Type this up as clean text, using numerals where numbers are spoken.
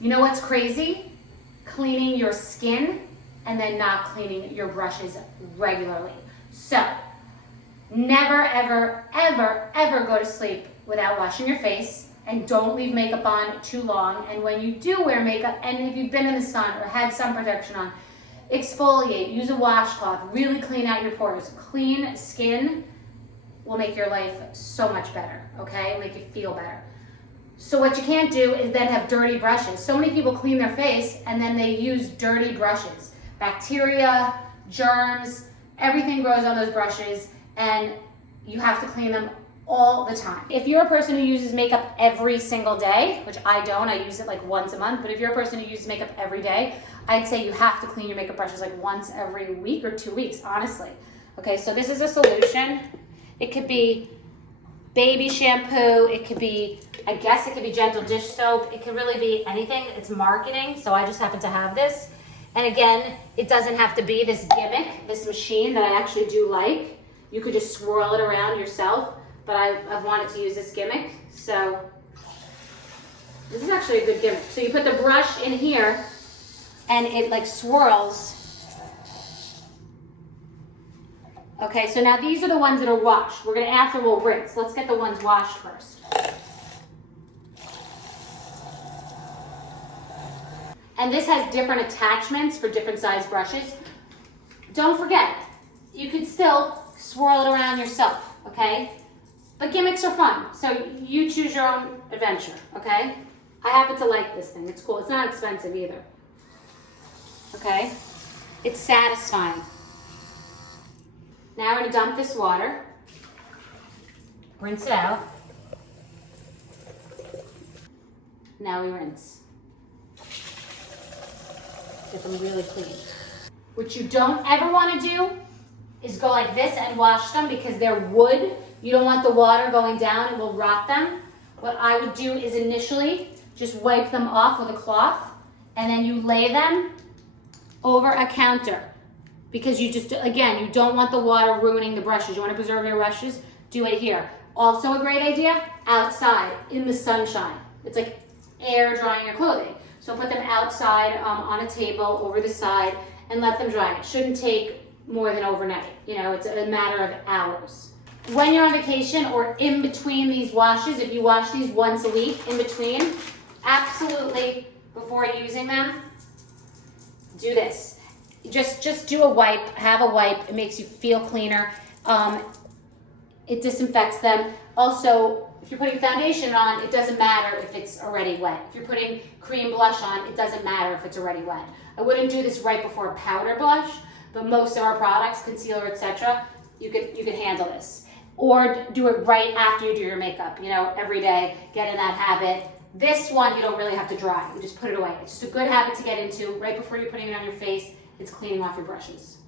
You know what's crazy? Cleaning your skin and then not cleaning your brushes regularly. So, never, ever, ever, ever go to sleep without washing your face, and don't leave makeup on too long. And when you do wear makeup, and if you've been in the sun or had sun protection on, exfoliate, use a washcloth, really clean out your pores. Clean skin will make your life so much better, okay? Make you feel better. So what you can't do is then have dirty brushes. So many people clean their face and then they use dirty brushes. Bacteria, germs, everything grows on those brushes, and you have to clean them all the time. If you're a person who uses makeup every single day, which I don't, I use it like once a month, but if you're a person who uses makeup every day, I'd say you have to clean your makeup brushes like once every week or 2 weeks, honestly. Okay, so this is a solution. It could be baby shampoo, it could be, I guess it could be gentle dish soap, it could really be anything. It's marketing, so I just happen to have this. And again, it doesn't have to be this gimmick, this machine that I actually do like. You could just swirl it around yourself, but I've wanted to use this gimmick, so this is actually a good gimmick. So you put the brush in here, and it like swirls. Okay, so now these are the ones that are washed. We're gonna, after we'll rinse. Let's get the ones washed first. And this has different attachments for different size brushes. Don't forget, you could still swirl it around yourself, okay? But gimmicks are fun, so you choose your own adventure, okay? I happen to like this thing, it's cool. It's not expensive either, okay? It's satisfying. Now we're gonna dump this water, rinse it out. Now we rinse. Get them really clean. What you don't ever wanna do is go like this and wash them because they're wood. You don't want the water going down, it will rot them. What I would do is initially just wipe them off with a cloth, and then you lay them over a counter. Because you just, again, you don't want the water ruining the brushes. You want to preserve your brushes, do it here. Also a great idea, outside, in the sunshine. It's like air drying your clothing. So put them outside on a table over the side and let them dry. It shouldn't take more than overnight. You know, it's a matter of hours. When you're on vacation or in between these washes, if you wash these once a week in between, absolutely, before using them, do this. Just do a wipe, have a wipe. It makes you feel cleaner. It disinfects them. Also, if you're putting foundation on, it doesn't matter if it's already wet. If you're putting cream blush on, it doesn't matter if it's already wet. I wouldn't do this right before a powder blush, but most of our products, concealer, etc., you could handle this. Or do it right after you do your makeup, you know, every day, get in that habit. This one, you don't really have to dry. You just put it away. It's just a good habit to get into right before you're putting it on your face. It's cleaning off your brushes.